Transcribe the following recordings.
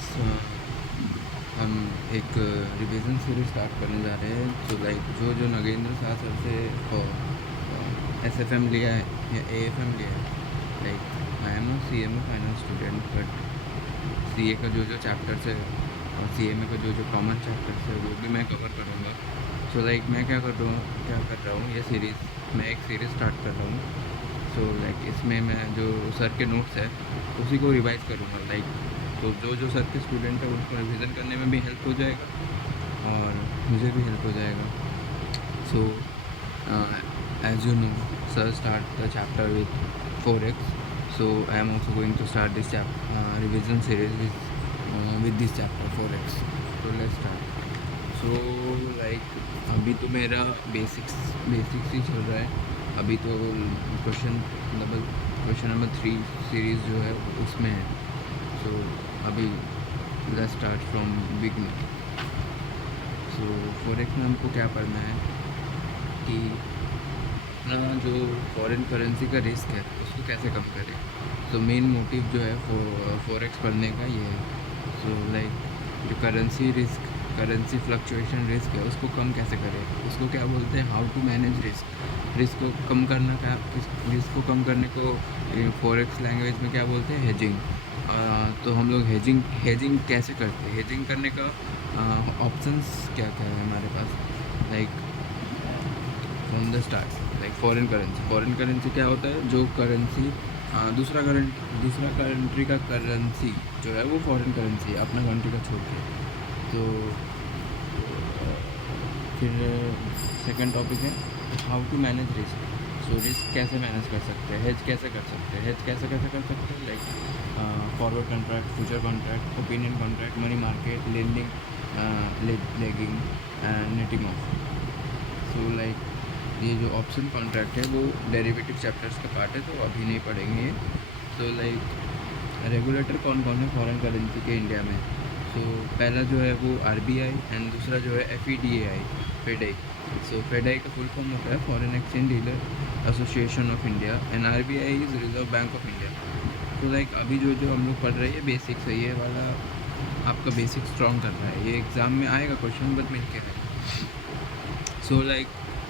Guys, हम एक revision series start करने जा रहे हैं। तो लाइक जो नगेंद्र शाह सर से SFM लिया है या AFM लिया है। Like I am CMA final student, but CA का जो चैप्टर्स है और CMA का जो कॉमन चैप्टर्स है वो भी मैं कवर करूँगा। सो लाइक मैं क्या कर रहा हूँ ये सीरीज़, मैं एक सीरीज़ स्टार्ट कर रहा हूँ। सो लाइक इसमें मैं जो सर के नोट्स है उसी को रिवाइज़ करूँगा। लाइक तो जो सर के स्टूडेंट है उनको रिविज़न करने में भी हेल्प हो जाएगा और मुझे भी हेल्प हो जाएगा। So as you know, sir start the chapter with 4x, so I am also going to start this revision series with this chapter 4x. So let's start. So like अभी तो मेरा बेसिक्स ही चल रहा है। अभी तो क्वेश्चन नंबर 3 सीरीज़ जो है उसमें है। सो अभी let's start from beginning. So 4x में हमको क्या पढ़ना है कि अपना जो फॉरेन करेंसी का रिस्क है उसको कैसे कम करें। तो मेन मोटिव जो है 4x पढ़ने का ये है। सो लाइक जो करेंसी फ्लक्चुएशन रिस्क है उसको कम कैसे करें, उसको क्या बोलते हैं, हाउ टू मैनेज रिस्क को कम करना। क्या रिस्क को कम करने को 4x लैंग्वेज में क्या बोलते हैं, हेजिंग। तो हम लोग हेजिंग कैसे करते हैं, हेजिंग करने का ऑप्शंस क्या क्या है हमारे पास। Like from the start, like foreign currency क्या होता है, जो करेंसी दूसरा कंट्री का करेंसी जो है वो फॉरेन करेंसी है, अपना कंट्री का छोड़ के। तो फिर सेकंड टॉपिक है how to manage risk. So risk कैसे मैनेज कर सकते हैं, हेज कैसे कर सकते हैं। Like forward contract, future contract, opinion contract, money market, legging and netting off. So like ये जो ऑप्शन कॉन्ट्रैक्ट है वो डेरिवेटिव चैप्टर्स का पार्ट है, तो अभी नहीं पढ़ेंगे। तो लाइक रेगुलेटर कौन कौन है फॉरेन करेंसी के इंडिया में। सो पहला जो है वो RBI एंड दूसरा जो है FEDAI। सो FEDAI का फुल फॉर्म होता है foreign exchange dealer association of India and RBI is reserve bank of India. तो लाइक अभी जो हम लोग पढ़ रहे हैं बेसिक्स है, ये वाला आपका बेसिक स्ट्रॉन्ग कर रहा है, ये एग्ज़ाम में आएगा क्वेश्चन बट मिल के है। सो लाइक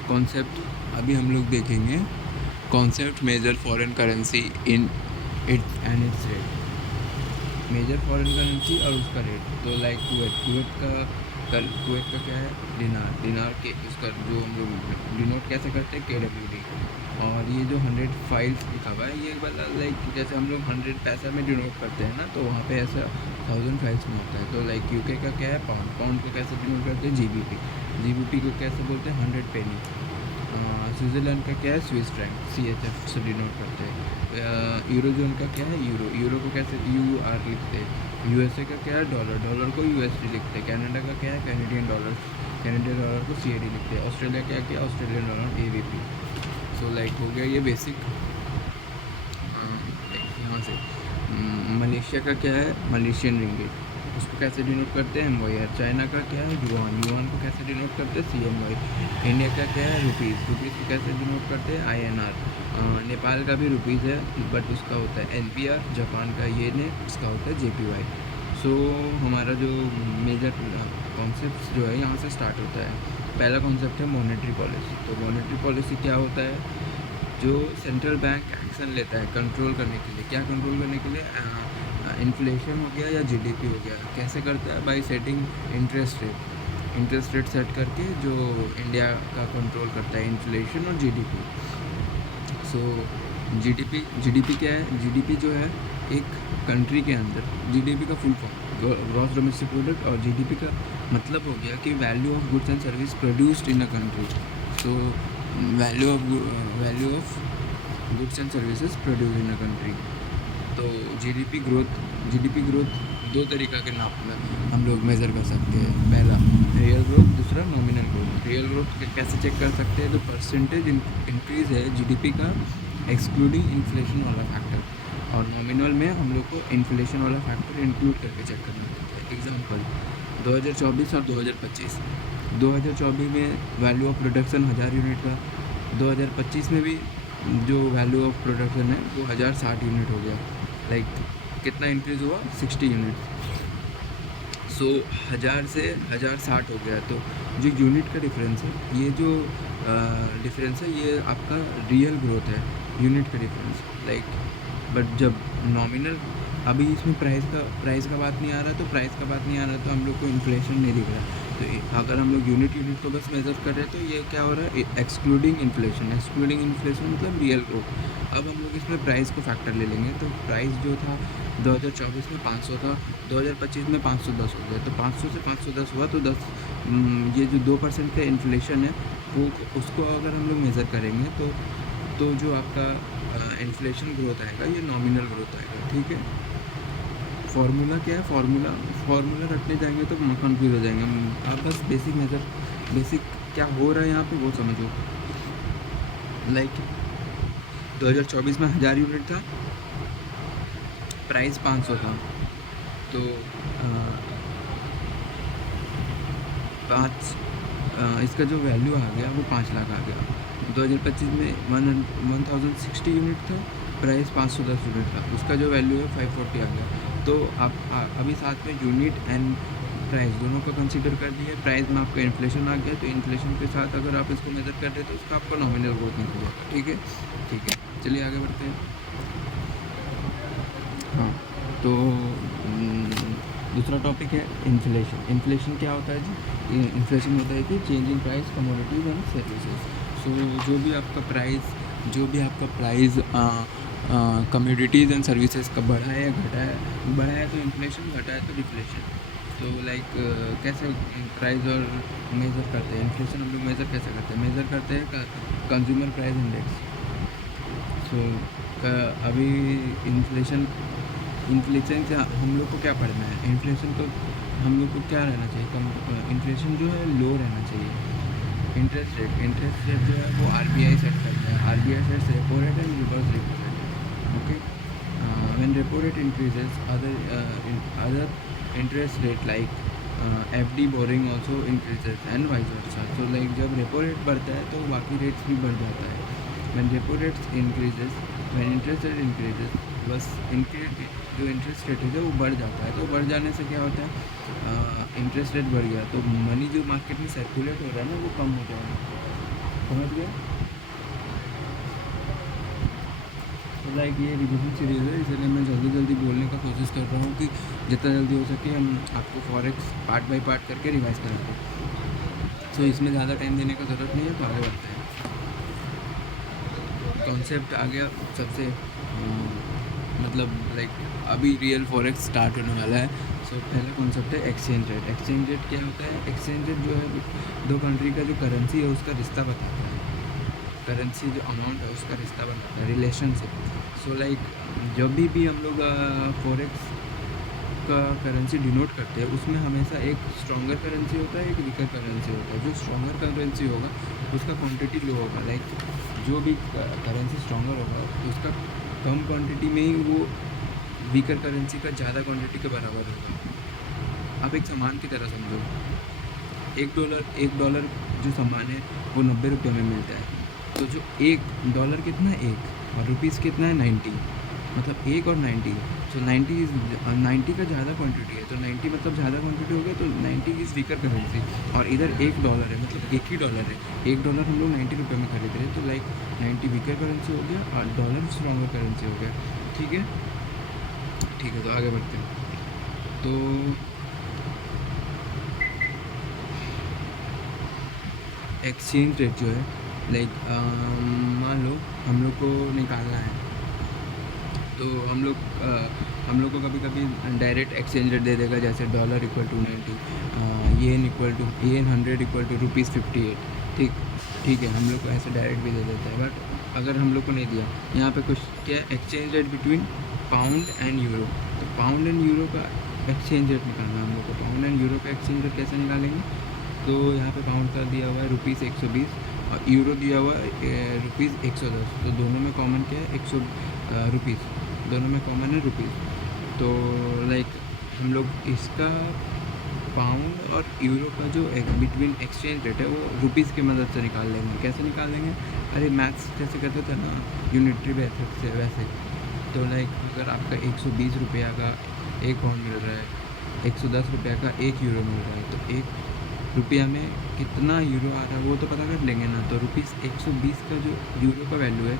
कॉन्सेप्ट अभी हम लोग देखेंगे, concept major foreign currency in it and its rate. Major foreign currency और उसका रेट। तो लाइक कुवैत का क्या है, दिनार के उसका जो हम लोग डिनोट कैसे करते हैं, KWD। और ये जो 100 फाइल्स लिखा हुआ है ये वाला, लाइक जैसे हम लोग 100 पैसा में डिनोट करते हैं ना, तो वहाँ पे ऐसा 1000 फाइल्स में होता है। तो लाइक UK का क्या है, पाउंड को कैसे डिनोट करते हैं, GBP को कैसे बोलते हैं, 100 पेनी। स्विट्ज़रलैंड का क्या है, स्विस फ्रैंक, CHF से डिनोट करते हैं। यूरोजोन का क्या है, यूरो को कैसे UR लिखते हैं। USA का क्या है, डॉलर को USD लिखते हैं। कनाडा का क्या है, कैनेडियन डॉलर को CAD लिखते हैं। ऑस्ट्रेलिया क्या Australian dollar AVP। So like हो गया ये बेसिक। यहाँ से मलेशिया का क्या है, मलेशियन रिंगिट, उसको कैसे डिनोट करते हैं, MYR। चाइना का क्या है, युआन को कैसे डिनोट करते हैं, CNY। इंडिया का क्या है, रुपीज़ को कैसे डिनोट करते हैं, INR। नेपाल का भी रुपीज़ है बट उसका होता है NPR। जापान का येन है, उसका होता है JPY। सो हमारा जो मेजर कॉन्सेप्ट जो है यहाँ से स्टार्ट होता है। पहला कॉन्सेप्ट है मॉनेटरी पॉलिसी। तो मॉनेटरी पॉलिसी क्या होता है, जो सेंट्रल बैंक एक्शन लेता है कंट्रोल करने के लिए। क्या कंट्रोल करने के लिए, इन्फ्लेशन हो गया या GDP हो गया, कैसे करता है, bye setting interest rate set करके जो इंडिया का कंट्रोल करता है इन्फ्लेशन और GDP। सो GDP क्या है, GDP जो है एक कंट्री के अंदर, GDP का full form gross domestic product, और GDP का मतलब हो गया कि value of goods and service produced in a country. So value of goods and services produce in a country. तो GDP ग्रोथ दो तरीक़ा के नाप में हम लोग मेज़र कर सकते हैं। पहला रियल ग्रोथ, दूसरा नॉमिनल ग्रोथ। रियल ग्रोथ कैसे चेक कर सकते हैं, तो परसेंटेज इंक्रीज़ है GDP का एक्सक्लूडिंग इन्फ्लेशन वाला फैक्टर, और नॉमिनल में हम लोग को इन्फ्लेशन वाला फैक्टर इंक्लूड करके चेक करना पड़ता है। एग्जाम्पल 2024 और 2025। 2024 में वैल्यू ऑफ प्रोडक्शन 1000 यूनिट का, 2025 में भी जो वैल्यू ऑफ प्रोडक्शन है वो 1060 यूनिट हो गया। लाइक कितना इंक्रीज़ हुआ, 60 यूनिट। सो 1000 से 1060 हो गया। तो जो यूनिट का डिफरेंस है, ये जो डिफरेंस है, ये आपका रियल ग्रोथ है, यूनिट का डिफरेंस। लाइक बट जब नॉमिनल, अभी इसमें प्राइस का बात नहीं आ रहा, तो प्राइस का बात नहीं आ रहा तो हम लोग को इन्फ्लेशन नहीं दिख रहा। तो अगर हम लोग यूनिट को बस मेज़र कर रहे हैं, तो ये क्या हो रहा है, एक्सक्लूडिंग इन्फ्लेशन मतलब रियल ग्रोथ। अब हम लोग इसमें प्राइस को फैक्टर ले लेंगे, तो प्राइस जो था 2024 में 500 था, 2025 में 510 हो गया। तो 500 से 510 हुआ, तो 10 ये जो 2% का इन्फ्लेशन है, वो उसको अगर हम लोग मेज़र करेंगे, तो जो आपका इन्फ्लेशन ग्रोथ आएगा, ये नॉमिनल ग्रोथ आएगा। ठीक है, फार्मूला क्या है, फार्मूला रखने जाएंगे तो कंफ्यूज हो जाएंगे हम। आप बस बेसिक क्या हो रहा है यहाँ पे वो समझो। लाइक 2024 में 1000 यूनिट था, प्राइस 500 था, तो इसका जो वैल्यू आ गया वो 5 लाख आ गया। 2025 में 1060 यूनिट था, प्राइस 510 यूनिट था, उसका जो वैल्यू है 540 आ गया। तो आप अभी साथ में यूनिट एंड प्राइस दोनों को कंसीडर कर दिए। प्राइस में आपका इन्फ्लेशन आ गया, तो इन्फ्लेशन के साथ अगर आप इसको मेजर कर रहे हैं, तो उसका आपका नॉमिनल ग्रोथ निकल जाएगा। ठीक है, चलिए आगे बढ़ते हैं। हाँ, तो दूसरा टॉपिक है इन्फ्लेशन। इन्फ्लेशन क्या होता है जी? इन्फ्लेशन होता है कि change in price commodities and services. So जो भी आपका प्राइस कमोडिटीज़ एंड सर्विसेज का बढ़ा है या घटा है, बढ़ा है तो इन्फ्लेशन, घटा है तो डिफ्लेशन। तो लाइक कैसे प्राइस और मेज़र करते हैं, इन्फ्लेशन हम लोग मेज़र कैसे करते हैं? मेज़र करते हैं कंज्यूमर प्राइस इंडेक्स। सो अभी इन्फ्लेशन से हम लोग को क्या पढ़ना है? इन्फ्लेशन को हम लोग को क्या रहना चाहिए? कम इन्फ्लेशन जो है लो रहना चाहिए। इंटरेस्ट रेट जो है वो RBI सेट करता है। RBI sets repo rate and reverse repo rate. Okay, when repo rate increases, other interest rate like FD boring also increases and vice versa. तो लाइक जब रेपो रेट बढ़ता है तो बाकी रेट्स भी बढ़ जाता है। When repo rates increases, when interest rate increases, बस इनके जो इंटरेस्ट रेट है वो बढ़ जाता है। तो बढ़ जाने से क्या होता है, इंटरेस्ट रेट बढ़ गया तो मनी जो मार्केट में सर्कुलेट हो रहा है ना, वो कम हो जाएगा। समझ गए? तो लाइक ये रिविजन सीरीज़ है, इसलिए मैं जल्दी बोलने का कोशिश कर रहा हूँ कि जितना जल्दी हो सके हम आपको फॉरेक्स पार्ट बाय पार्ट करके रिवाइज कराएंगे। सो इसमें ज़्यादा टाइम देने का ज़रूरत नहीं है, तो आगे बढ़ते हैं। कॉन्सेप्ट आ गया सबसे मतलब लाइक अभी रियल फॉरेक्स स्टार्ट होने वाला है। सो पहला कॉन्सेप्ट है एक्सचेंज रेट। एक्सचेंज रेट क्या होता है? एक्सचेंज रेट जो है दो कंट्री का जो करेंसी है उसका रिश्ता बताता है। करेंसी जो अमाउंट है उसका रिश्ता बनाता है, रिलेशनशिप। सो लाइक जब भी हम लोग फॉरेक्स का करेंसी डिनोट करते हैं, उसमें हमेशा एक स्ट्रॉन्गर करेंसी होता है, एक वीकर करेंसी होता है। जो स्ट्रॉन्गर करेंसी होगा उसका क्वांटिटी लो होगा। लाइक जो भी करेंसी स्ट्रॉन्गर होगा उसका कम क्वांटिटी में ही वो वीकर करेंसी का ज़्यादा क्वांटिटी के बराबर होगा। आप एक सामान की तरह समझो, $1 जो सामान है वो 90 रुपये में मिलता है। तो जो $1 कितना है, एक, और रुपीज़ कितना है 90, मतलब 1 और 90। तो 90 का ज़्यादा क्वांटिटी है, तो 90 मतलब ज़्यादा क्वांटिटी हो गया, तो 90 इज़ वीकर करेंसी। और इधर $1 है, मतलब एक ही डॉलर है। $1 हम लोग 90 रुपये में खरीद रहे हैं, तो लाइक 90 वीकर करेंसी हो गया और डॉलर स्ट्रॉन्गर करेंसी हो गया। ठीक है, तो आगे बढ़ते हैं। तो एक्सचेंज रेट जो है लाइक मान लो हम लोग को निकालना है, तो हम लोग को कभी डायरेक्ट एक्सचेंज रेट दे देगा, जैसे $= 90, येन 100 = ₹58। ठीक है, हम लोग को ऐसे डायरेक्ट भी दे देता है। बट अगर हम लोग को नहीं दिया, यहाँ पे कुछ क्या exchange rate between pound and euro. तो पाउंड एंड यूरो का एक्सचेंज रेट निकालना है हम लोग को। पाउंड एंड यूरो का एक्सचेंज रेट कैसे निकालेंगे? तो यहाँ पे पाउंड का दिया हुआ है ₹120 और यूरो दिया हुआ है ₹110। तो दोनों में कॉमन क्या है? ₹100, दोनों में कॉमन है रुपीज़। तो लाइक हम लोग इसका पाउंड और यूरो का जो बिटवीन एक्सचेंज रेट है वो रुपीज़ की मदद से निकाल लेंगे। कैसे निकालेंगे? अरे मैथ्स जैसे करते थे ना, यूनिटरी बेसिस से, वैसे। तो लाइक अगर आपका 120 रुपया का एक पाउंड मिल रहा है, 110 रुपये का 1 यूरो मिल रहा है, तो 1 रुपया में कितना यूरो आ रहा है वो तो पता कर लेंगे ना। तो रुपीज़ 120 का जो यूरो का वैल्यू है,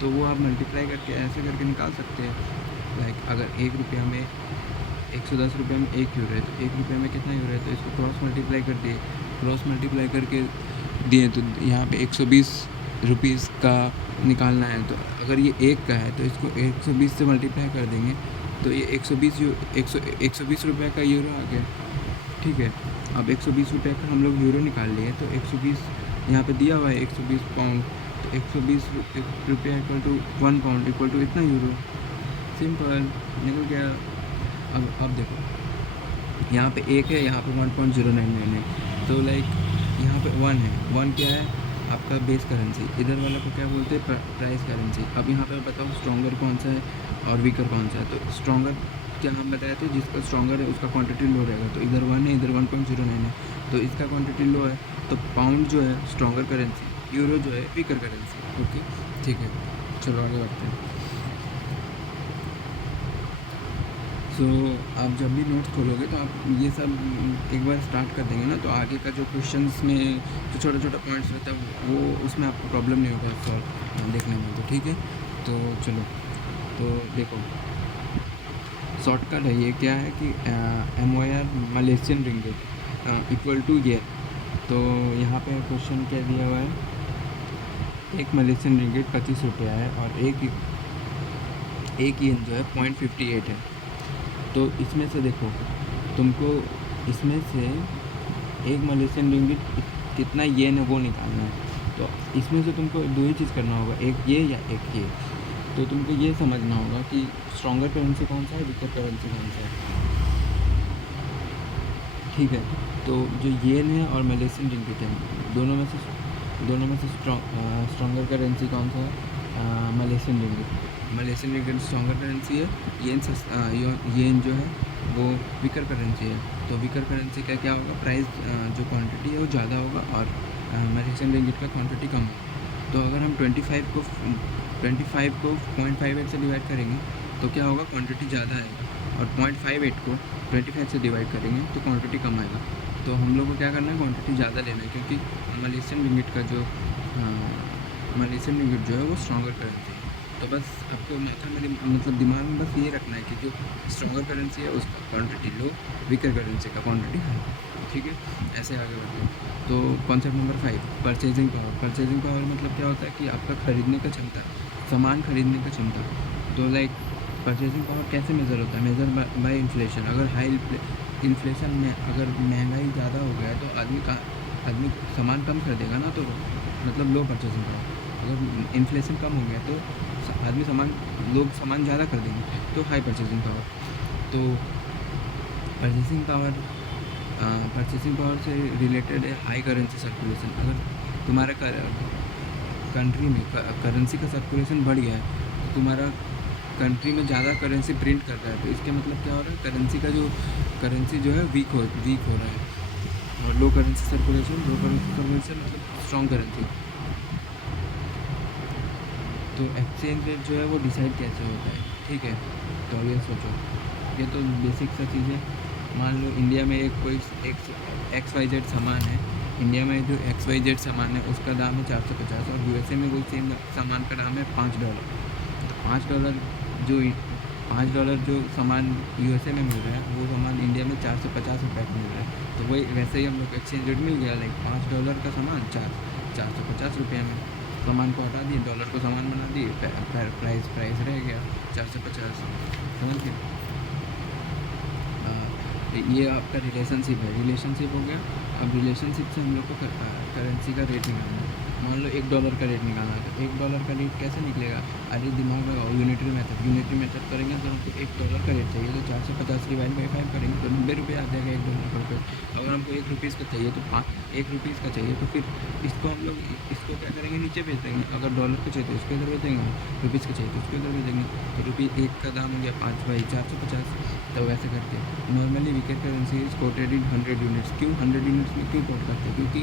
तो वो आप मल्टीप्लाई करके ऐसे करके निकाल सकते हैं। लाइक अगर 1 रुपया में 110 रुपये में 1 यूरो है, तो 1 रुपये में कितना यूरो है, तो इसको क्रॉस मल्टीप्लाई कर दिए, क्रॉस मल्टीप्लाई करके दिए, तो यहाँ पे 120 रुपीज़ का निकालना है। तो अगर ये 1 का है तो इसको 120 से मल्टीप्लाई कर देंगे, तो ये 120 रुपये का यूरो आ गया। ठीक है, अब 120 रुपये का हम लोग यूरो निकाल लिए, तो 120 यहाँ पे दिया हुआ है 120 पाउंड, तो 120 रुपया equal to 1 pound equal to इतना यूरो। सिंपल निकल गया। अब देखो यहाँ पे 1 है, यहाँ पे 1.099 है, तो लाइक यहाँ पे 1 है। 1 क्या है आपका बेस करेंसी, इधर वाला को क्या बोलते हैं प्राइस करेंसी। अब यहाँ पे बताओ स्ट्रॉन्गर कौन सा है और वीकर कौन सा है। तो स्ट्रॉन्गर क्या हम बताए थे, जिसका स्ट्रॉन्गर है उसका क्वांटिटी लो रहेगा, तो इधर 1 है, इधर 1.09 है, तो इसका क्वांटिटी लो है। तो पाउंड जो है स्ट्रॉन्गर करेंसी, यूरो जो है वीकर करेंसी। ओके ठीक है, चलो आगे बढ़ते हैं। सो आप जब भी नोट्स खोलोगे तो आप ये सब एक बार स्टार्ट कर देंगे ना, तो आगे का जो क्वेश्चंस में जो छोटा छोटा पॉइंट्स रहता है वो उसमें आपको प्रॉब्लम नहीं होगा सॉल्व देखने में। तो ठीक है, तो चलो तो देखो शॉर्टकट है ये। क्या है कि MOR Malaysian ringgit equal to ये। तो यहाँ पे क्वेश्चन क्या दिया हुआ है, एक मलेशियन रिंगिट 25 रुपया है और एक येन जो है 0.58 है। तो इसमें से देखो तुमको इसमें से एक मलेशियन रिंगिट कितना येन है वो निकालना है। तो इसमें से तुमको दो ही चीज़ करना होगा, एक ये या एक ये। तो तुमको ये समझना होगा कि स्ट्रॉन्गर करेंसी कौन सा है, वीकर करेंसी कौन सा है। ठीक है, तो जो येन है और मलेशियन रिंगिट है, दोनों में से स्ट्रॉन्गर करेंसी कौन सा है, Malaysian ringgit. Malaysian ringgit stronger currency है, येन जो है वो वीकर करेंसी है। तो वीकर करेंसी का क्या होगा, प्राइस जो क्वांटिटी है वो ज़्यादा होगा और मलेशियन रिंगिट का क्वांटिटी कम होगा। तो अगर हम 25 को 0.58 से डिवाइड करेंगे तो क्या होगा, क्वांटिटी ज़्यादा आएगा, और 0.58 को 25 से डिवाइड करेंगे तो क्वांटिटी कम आएगा। तो हम लोग को क्या करना है, क्वांटिटी ज़्यादा लेना है, क्योंकि मलेशियन रिंगिट का जो मलेशियन रिंगिट जो है वो स्ट्रॉन्गर करेंसी है। तो बस आपको माथा में मतलब दिमाग में बस ये रखना है कि जो स्ट्रॉन्गर करेंसी है उसका क्वांटिटी लो, वीकर करेंसी का क्वांटिटी हाई। ठीक है, ऐसे आगे बढ़ते हैं। तो concept number 5, purchasing power. Purchasing power मतलब क्या होता है कि आपका खरीदने का क्षमता, सामान खरीदने का क्षमता। तो लाइक परचेजिंग पावर कैसे मेज़र होता है, मेज़र बाय इन्फ्लेशन। अगर हाई इन्फ्लेशन में अगर महंगाई ज़्यादा हो गया तो आदमी सामान कम खरीदेगा ना, तो मतलब लो परचेजिंग पावर। अगर इन्फ्लेशन कम हो गया तो लोग सामान ज़्यादा खरीदेंगे, तो हाई परचेजिंग पावर। तो परचेसिंग पावर से रिलेटेड है हाई करेंसी सर्कुलेशन। अगर तुम्हारे कंट्री में करेंसी का सर्कुलेशन बढ़ गया है, तो तुम्हारा कंट्री में ज़्यादा करेंसी प्रिंट कर रहा है, तो इसके मतलब क्या हो रहा है, करेंसी जो है वीक हो रहा है। और लो करेंसी सर्कुलेशन मतलब स्ट्रॉन्ग करेंसी। तो एक्सचेंज रेट जो है वो डिसाइड कैसे होता है, ठीक है। तो अब ये सोचो, ये तो बेसिक सा चीज़ है। मान लो इंडिया में कोई XYZ सामान है, इंडिया में जो XYZ सामान है उसका दाम है 450, और USA में कोई सेम सामान का दाम है $5। तो $5 जो सामान USA में मिल रहा है वो सामान इंडिया में 450 रुपये का मिल रहा है। तो वही वैसे ही हम लोग एक्सचेंज रेट मिल गया, लाइक $5 का सामान 450 रुपये में। सामान को हटा दिए, डॉलर को सामान बना दिए, प्राइस रह गया 450। समझ गए। ये आपका रिलेशनशिप हो गया। अब रिलेशनशिप से हम लोग को करेंसी का रेट निकालना है। मान लो $1 का रेट निकालना है, तो $1 का रेट कैसे निकलेगा, अरे दिमाग लगाओ, यूनिटरी मेथड करेंगे तो हमको $1 का रेट चाहिए, तो 450 डिवाइड बाई 5 करेंगे तो 90 रुपये आ जाएगा $1 का रुपये। अगर हमको ₹1 का चाहिए तो ₹1 का चाहिए, तो फिर इसको हम लोग इसको क्या करेंगे, नीचे भेज देंगे। अगर डॉलर का चाहिए तो इसको इधर भेज देंगे, रुपीज़ का चाहिए तो इसको इधर भेज देंगे। तो ₹1 का दाम हो गया 5/450। तो वैसे करके normally weaker currency is quoted in 100 units. क्यों 100 यूनिट्स में क्यों कोट करते हैं, क्योंकि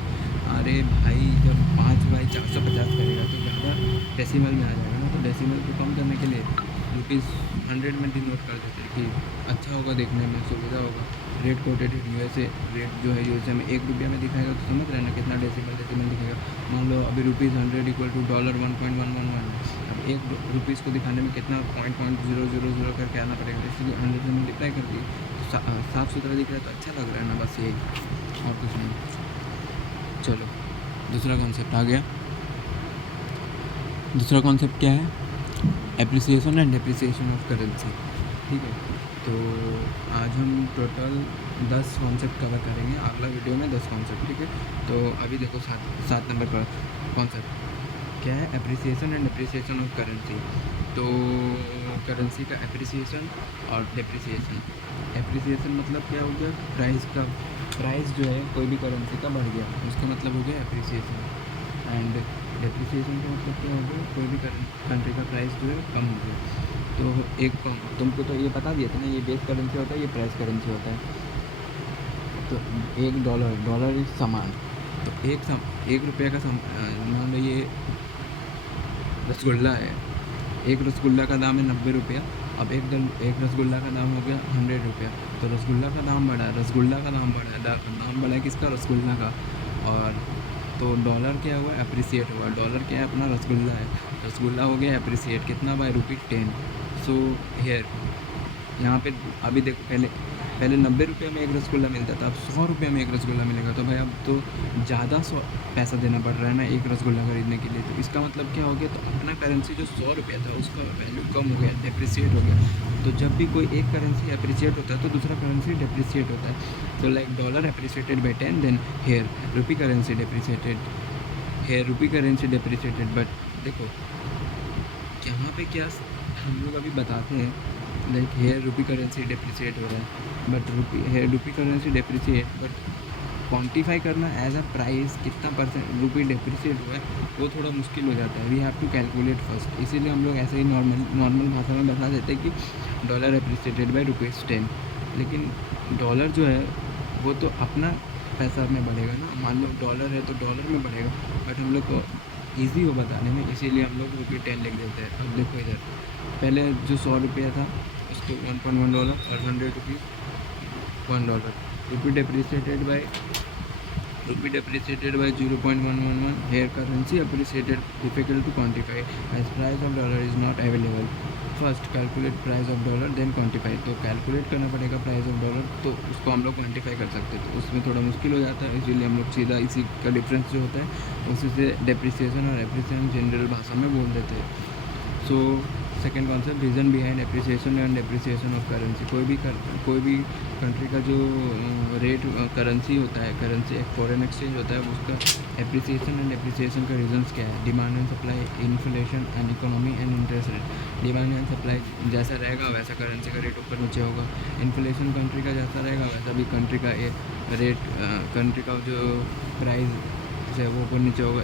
अरे भाई जब 5/450 करेगा तो ज़्यादा डेसिमल में आ जाएगा ना, तो डेसिमल को कम करने के लिए ₹100 में डिनोट कर देते हैं कि अच्छा होगा, देखने में सुविधा होगा। रेट कोटेड यूएसए रेट जो है यूएसए में ₹1 में दिखाएगा, तो समझ रहे हैं ना कितना डेसिमल दिखाएगा। मान लो अभी ₹100 इक्वल टू $1.111 है। अब ₹1 को दिखाने में कितना 0.000 करके आना पड़ेगा, इसलिए 100 से मल्टीप्लाई कर दिए। साफ़ सुथरा दिख रहा है तो अच्छा लग रहा है ना, बस यही और कुछ नहीं। चलो दूसरा कॉन्सेप्ट आ गया। दूसरा कॉन्सेप्ट क्या है? Appreciation and depreciation of currency. ठीक है, तो आज हम टोटल 10 कॉन्सेप्ट कवर करेंगे, अगला वीडियो में 10 कॉन्सेप्ट। ठीक है, तो अभी देखो 7 नंबर पर कॉन्सेप्ट क्या है? Appreciation and depreciation of currency. तो करेंसी का एप्रिसिएशन और डेप्रिसिएशन। एप्रिसिएशन मतलब क्या हो गया? प्राइस जो है कोई भी करेंसी का बढ़ गया, उसका मतलब हो गया एप्रिसिएशन। एंड डेप्रिसिएशन का मतलब क्या हो गया? कोई भी कंट्री का प्राइस जो है कम हो गया। तो तुमको तो ये बता दिया था ना, ये बेस करेंसी होता है, ये प्राइस करेंसी होता है। तो $1 इज सामान। तो ₹1 का मान लो ये रसगुल्ला है, एक रसगुल्ला का दाम है ₹90। अब एक रसगुल्ला का दाम हो गया ₹100। तो रसगुल्ला का दाम बढ़ा, दाम बढ़ा है किसका? रसगुल्ला का। और तो डॉलर क्या हुआ? अप्रिसिएट हुआ। डॉलर क्या है? अपना रसगुल्ला है, रसगुल्ला हो गया अप्रिसिएट कितना? बाय ₹10। सो हेयर यहाँ पे अभी देखो, पहले ₹90 में एक रसगुल्ला मिलता था, अब ₹100 में एक रसगुल्ला मिलेगा। तो भाई अब तो ज़्यादा पैसा देना पड़ रहा है ना एक रसगुल्ला खरीदने के लिए। तो इसका मतलब क्या हो गया? तो अपना करेंसी जो ₹100 था उसका वैल्यू कम हो गया, डेप्रिसिएट हो गया। तो जब भी कोई एक करेंसी अप्रिसिएट होता है तो दूसरा करेंसी डेप्रिसिएट होता है। तो like dollar appreciated by 10, then here rupee currency depreciated. But देखो यहाँ पे क्या हम लोग अभी बताते हैं, like here rupee currency depreciate हो रहा है, but rupee currency depreciate, but quantify करना एज अ प्राइस कितना परसेंट रुपी डेप्रिसिएट हुआ है वो थोड़ा मुश्किल हो जाता है। We have to calculate first, इसीलिए हम लोग ऐसे ही नॉर्मल भाषा में बता देते हैं कि डॉलर अप्रिसिएटेड बाई ₹10। लेकिन डॉलर जो है वो तो अपना पैसा में बढ़ेगा ना, मान लो डॉलर है तो डॉलर में बढ़ेगा, बट हम लोग को ईजी हो बताने में, इसीलिए हम लोग ₹10 लिख देते हैं। अब देखो इधर पहले जो ₹100 था उसको $1.1 और ₹100 $1। Rupee depreciated by 0.111। Here currency appreciated, difficult to quantify as price of dollar is not available. First calculate price of dollar, then quantify. तो कैलकुलेट करना पड़ेगा प्राइस ऑफ डॉलर, तो उसको हम लोग क्वान्टिफाई कर सकते हैं। तो उसमें थोड़ा मुश्किल हो जाता है, इसीलिए हम लोग सीधा इसी का डिफरेंस जो होता है उसी से डेप्रिसिएशन और एप्रिसिएशन जनरल भाषा में बोल देते हैं। So second concept, reason behind appreciation and depreciation of currency. कोई भी कंट्री का जो रेट करेंसी होता है, करेंसी एक फॉरेन एक्सचेंज होता है, उसका एप्रिसिएशन एंड डेप्रिसिएशन का रीजंस क्या है? Demand and supply, inflation and economy and interest rate. Demand and supply जैसा रहेगा वैसा करेंसी का रेट ऊपर नीचे होगा। इन्फ्लेशन कंट्री का जैसा रहेगा वैसा भी कंट्री का रेट, कंट्री का जो प्राइस है वो ऊपर नीचे होगा।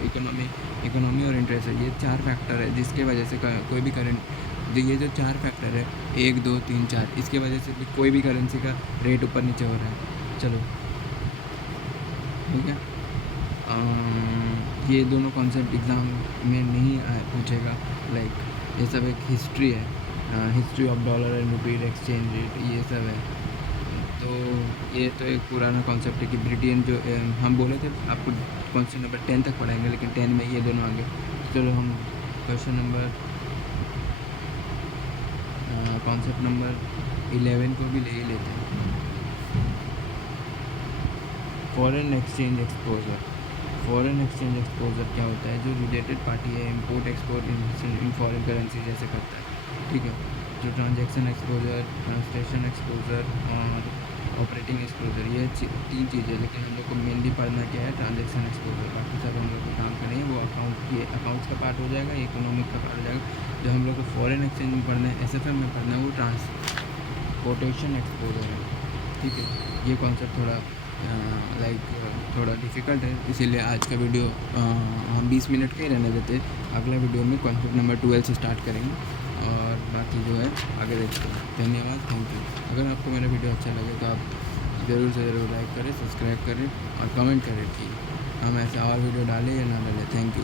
इकोनॉमी और इंटरेस्ट है, ये 4 फैक्टर है जिसके वजह से कोई भी ये जो 4 फैक्टर है 1 2 3 4, इसके वजह से भी कोई भी करेंसी का रेट ऊपर नीचे हो रहा है। चलो ठीक है, ये दोनों कॉन्सेप्ट एग्ज़ाम में नहीं पूछेगा, लाइक ये सब एक हिस्ट्री है, history of dollar and rupee exchange rate, ये सब है। तो ये तो एक पुराना कॉन्सेप्ट है कि ब्रिटेन जो हम बोले थे आपको क्वेश्चन नंबर 10 तक पढ़ाएंगे, लेकिन 10 में ये दोनों आगे। चलो हम क्वेश्चन नंबर कॉन्सेप्ट नंबर 11 को भी ले ही लेते हैं। Foreign exchange exposure. Foreign exchange exposure क्या होता है? जो रिलेटेड पार्टी है import export in foreign currency जैसे करता है, ठीक है। जो ट्रांजैक्शन एक्सपोजर, ट्रांसलेशन एक्सपोजर और ऑपरेटिंग एक्सपोजर, ये 3 चीज़ें, लेकिन हम लोग को मेनली पढ़ना क्या है? Transaction exposure. बाकी सब हम लोग को काम करेंगे वो अकाउंट्स का पार्ट हो जाएगा, इकोनॉमिक का पार्ट हो जाएगा। जो हम लोग को फॉरेन एक्सचेंज में पढ़ना है, SFM में पढ़ना है, वो ट्रांसपोर्टेशन एक्सपोजर है, ठीक है। ये कॉन्सेप्ट थोड़ा डिफ़िकल्ट है, इसीलिए आज का वीडियो हम 20 मिनट का ही रहने देते हैं। अगला वीडियो में कॉन्सेप्ट नंबर 12 से स्टार्ट करेंगे और बाकी जो है आगे देखते हैं। धन्यवाद, थैंक यू। अगर आपको मेरा वीडियो अच्छा लगे तो आप ज़रूर से ज़रूर लाइक करें, सब्सक्राइब करें और कमेंट करें कि हम ऐसा और वीडियो डालें या ना डालें। Thank you.